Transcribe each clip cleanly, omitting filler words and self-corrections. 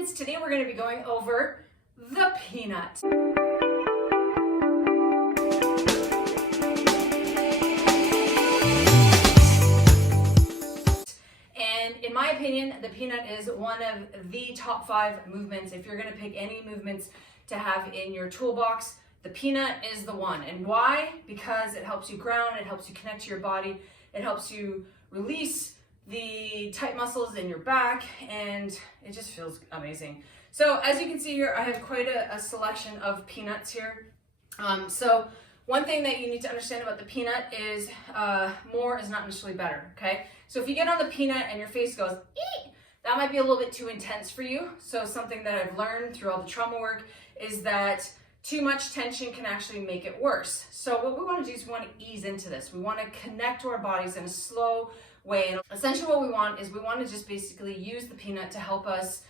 friends, today we're going to be going over the peanut. And in my opinion, the peanut is one of the top 5 movements. If you're going to pick any movements to have in your toolbox, the peanut is the one. And why? Because it helps you ground, it helps you connect to your body, it helps you release the tight muscles in your back, and it just feels amazing. So as you can see here, I have quite a selection of peanuts here. So one thing that you need to understand about the peanut is more is not necessarily better, okay? So if you get on the peanut and your face goes, eek, that might be a little bit too intense for you. So something that I've learned through all the trauma work is that too much tension can actually make it worse. So what we want to do is we want to ease into this. We want to connect to our bodies in a slow way. And essentially what we want is we want to just basically use the peanut to help us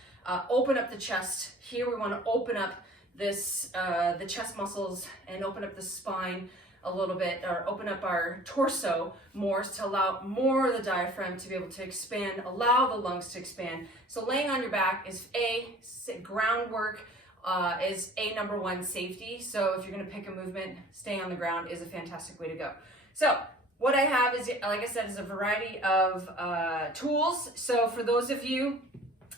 open up the chest. Here we want to open up this the chest muscles and open up the spine a little bit, or open up our torso more to allow more of the diaphragm to be able to expand, allow the lungs to expand. So laying on your back is groundwork. Is number 1 safety. So if you're going to pick a movement, staying on the ground is a fantastic way to go. So what I have is, like I said, is a variety of tools. So for those of you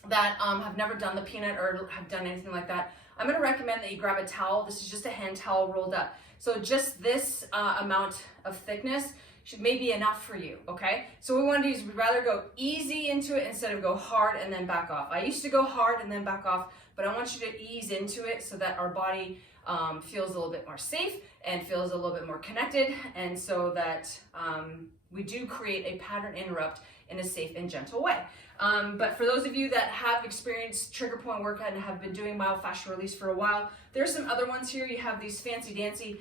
that have never done the peanut or have done anything like that, I'm going to recommend that you grab a towel. This is just a hand towel rolled up. So just this amount of thickness may be enough for you, okay? So what we want to do is we'd rather go easy into it instead of go hard and then back off. I used to go hard and then back off, but I want you to ease into it so that our body feels a little bit more safe and feels a little bit more connected, and so that we do create a pattern interrupt in a safe and gentle way. But for those of you that have experienced trigger point work and have been doing myofascial release for a while, there's some other ones here. You have these fancy dancy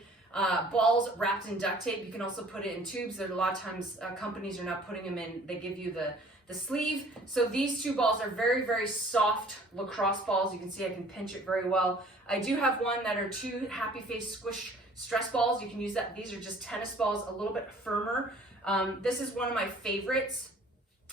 balls wrapped in duct tape. You can also put it in tubes. There are a lot of times companies are not putting them in. They give you the sleeve. So these 2 balls are very, very soft lacrosse balls. You can see I can pinch it very well. I do have one that are 2 happy face squish stress balls. You can use that. These are just tennis balls, a little bit firmer. This is one of my favorites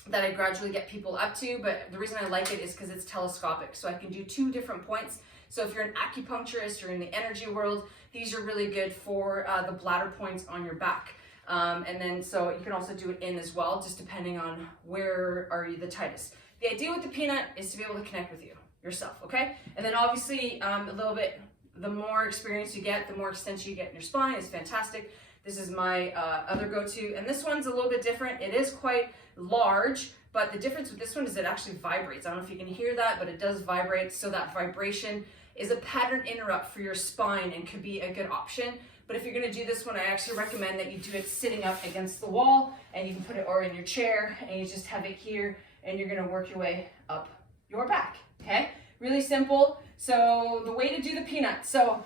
that I gradually get people up to, but the reason I like it is because it's telescopic. So I can do 2 different points. So if you're an acupuncturist or in the energy world, these are really good for the bladder points on your back. And then so you can also do it in as well, just depending on where are you the tightest. The idea with the peanut is to be able to connect with yourself, okay? And then obviously a little bit, the more experience you get, the more extension you get in your spine is fantastic. This is my other go-to, and this one's a little bit different. It is quite large, but the difference with this one is it actually vibrates. I don't know if you can hear that, but it does vibrate. So that vibration is a pattern interrupt for your spine and could be a good option. But if you're going to do this one, I actually recommend that you do it sitting up against the wall, and you can put it or in your chair, and you just have it here, and you're going to work your way up your back, okay? Really simple. So the way to do the peanut. So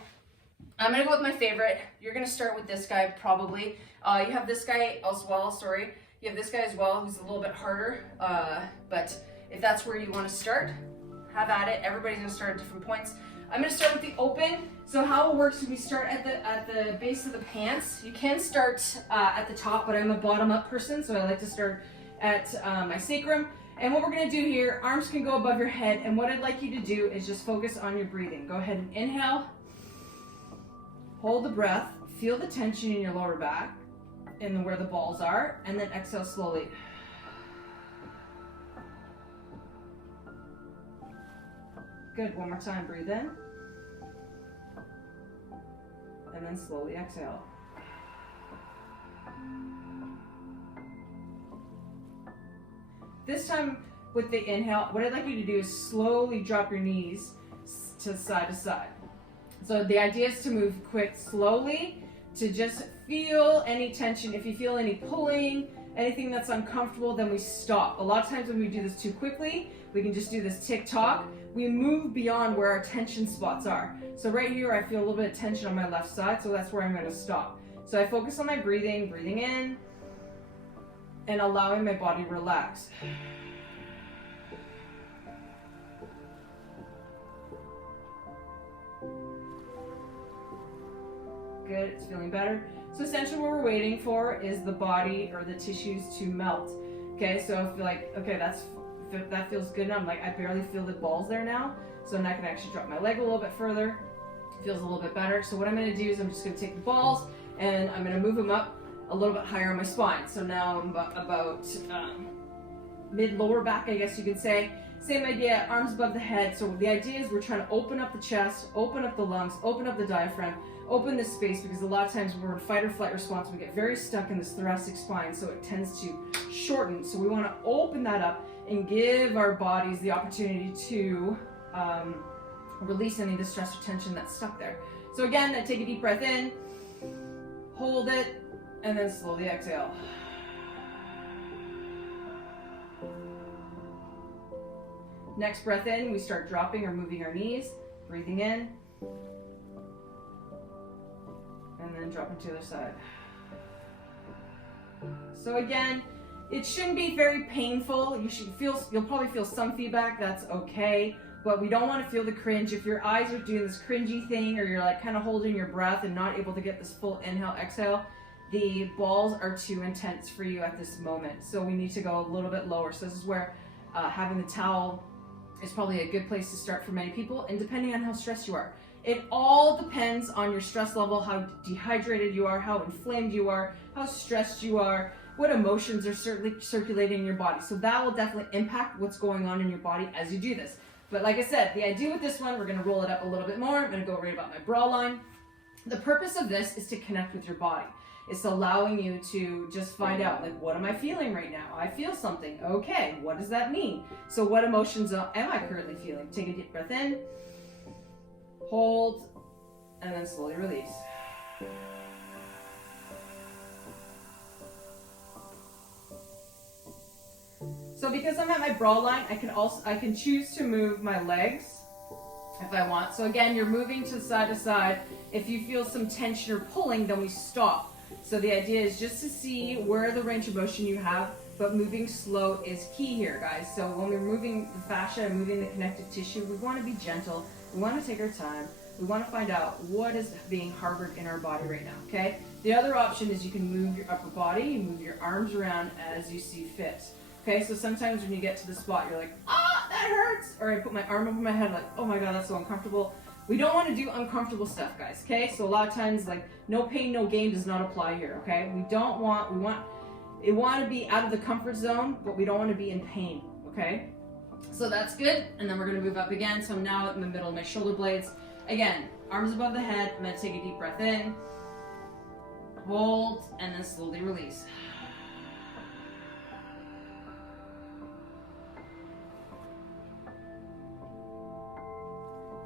I'm going to go with my favorite. You're going to start with this guy probably. You have this guy as well, sorry. You have this guy as well, who's a little bit harder. But if that's where you want to start, have at it. Everybody's going to start at different points. I'm going to start with the open. So how it works is we start at the base of the pants. You can start at the top, but I'm a bottom-up person, so I like to start at my sacrum. And what we're going to do here, arms can go above your head, and what I'd like you to do is just focus on your breathing. Go ahead and inhale, hold the breath, feel the tension in your lower back and where the balls are, and then exhale slowly. Good, one more time, breathe in. And then slowly exhale. This time with the inhale, what I'd like you to do is slowly drop your knees to side. So the idea is to move quick, slowly, to just feel any tension. If you feel any pulling, anything that's uncomfortable, then we stop. A lot of times when we do this too quickly, we can just do this tick-tock. We move beyond where our tension spots are. So right here, I feel a little bit of tension on my left side, so that's where I'm going to stop. So I focus on my breathing in, and allowing my body to relax. Good, it's feeling better. So essentially what we're waiting for is the body or the tissues to melt. Okay, so if you're like, okay, that's that feels good. And I'm like, I barely feel the balls there now. So now I can actually drop my leg a little bit further. Feels a little bit better. So what I'm gonna do is I'm just gonna take the balls and I'm gonna move them up a little bit higher on my spine. So now I'm about mid lower back, I guess you could say. Same idea, arms above the head. So the idea is we're trying to open up the chest, open up the lungs, open up the diaphragm, open this space, because a lot of times when we're in fight or flight response, we get very stuck in this thoracic spine, so it tends to shorten. So we want to open that up and give our bodies the opportunity to release any of the stress or tension that's stuck there. So again, I take a deep breath in, hold it, and then slowly exhale. Next breath in, we start dropping or moving our knees, breathing in, and then dropping to the other side. So again, it shouldn't be very painful. You'll probably feel some feedback, that's okay, but we don't want to feel the cringe. If your eyes are doing this cringy thing, or you're like kind of holding your breath and not able to get this full inhale, exhale, the balls are too intense for you at this moment. So we need to go a little bit lower. So this is where having the towel is probably a good place to start for many people, and depending on how stressed you are. It all depends on your stress level, how dehydrated you are, how inflamed you are, how stressed you are, what emotions are circulating in your body. So that will definitely impact what's going on in your body as you do this. But like I said, the idea with this one, we're gonna roll it up a little bit more. I'm gonna go right about my bra line. The purpose of this is to connect with your body. It's allowing you to just find out, like, what am I feeling right now? I feel something. Okay, what does that mean? So what emotions am I currently feeling? Take a deep breath in, hold, and then slowly release. So because I'm at my bra line, I can choose to move my legs if I want. So again, you're moving to side. If you feel some tension or pulling, then we stop. So the idea is just to see where the range of motion you have, but moving slow is key here, guys. So when we're moving the fascia and moving the connective tissue, we want to be gentle. We want to take our time. We want to find out what is being harbored in our body right now, okay? The other option is you can move your upper body, you move your arms around as you see fit. Okay, so sometimes when you get to the spot, you're like, ah, that hurts. Or I put my arm over my head like, oh my God, that's so uncomfortable. We don't want to do uncomfortable stuff, guys, okay? So a lot of times, like, no pain, no gain does not apply here, okay? We want to be out of the comfort zone, but we don't want to be in pain, okay? So that's good, and then we're going to move up again. So I'm now in the middle of my shoulder blades. Again, arms above the head. I'm going to take a deep breath in, hold, and then slowly release.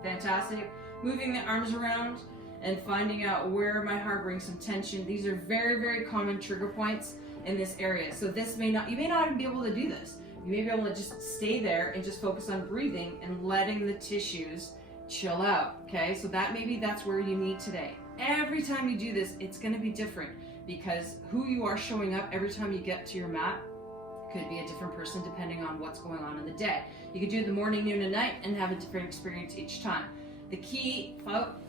Fantastic. Moving the arms around and finding out where am I harboring some tension. These are very, very common trigger points in this area. So you may not even be able to do this. You may be able to just stay there and just focus on breathing and letting the tissues chill out, okay? So that's where you need today. Every time you do this, it's gonna be different, because who you are showing up every time you get to your mat could be a different person depending on what's going on in the day. You could do it the morning, noon, and night and have a different experience each time. The key,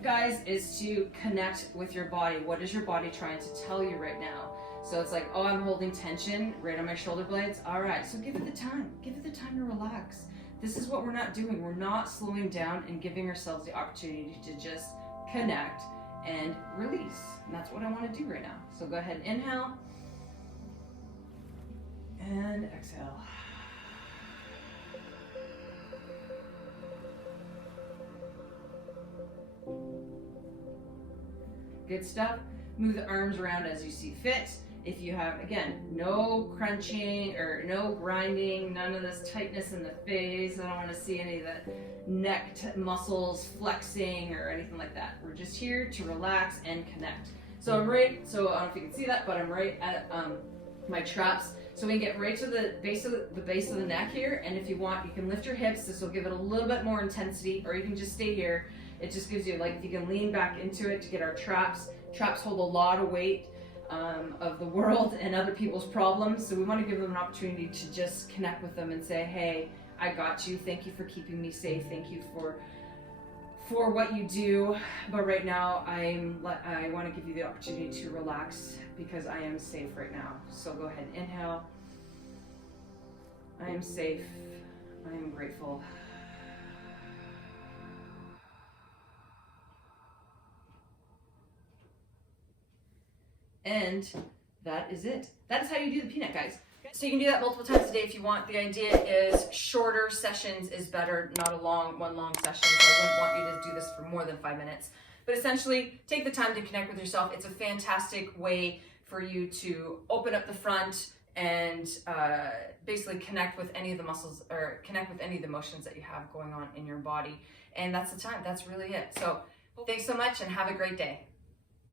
guys, is to connect with your body. What is your body trying to tell you right now? So it's like, oh, I'm holding tension right on my shoulder blades. All right, so give it the time. Give it the time to relax. This is what we're not doing. We're not slowing down and giving ourselves the opportunity to just connect and release. And that's what I want to do right now. So go ahead and inhale. And exhale. Good stuff. Move the arms around as you see fit. If you have, again, no crunching or no grinding, none of this tightness in the face. I don't want to see any of the neck muscles flexing or anything like that. We're just here to relax and connect. So I don't know if you can see that, but I'm right at my traps. So we can get right to the base of the neck here, and if you want, you can lift your hips. This will give it a little bit more intensity, or you can just stay here. It just gives you, like, if you can lean back into it to get our traps. Traps hold a lot of weight of the world and other people's problems, so we want to give them an opportunity to just connect with them and say, hey, I got you. Thank you for keeping me safe. Thank you for what you do, but right now I want to give you the opportunity to relax, because I am safe right now. So go ahead and inhale. I am safe. I am grateful. And that is it. That is how you do the peanut, guys. So you can do that multiple times a day if you want. The idea is shorter sessions is better, not a one long session. So I wouldn't want you to do this for more than 5 minutes. But essentially, take the time to connect with yourself. It's a fantastic way for you to open up the front and basically connect with any of the muscles or connect with any of the motions that you have going on in your body. And that's the time. That's really it. So thanks so much and have a great day.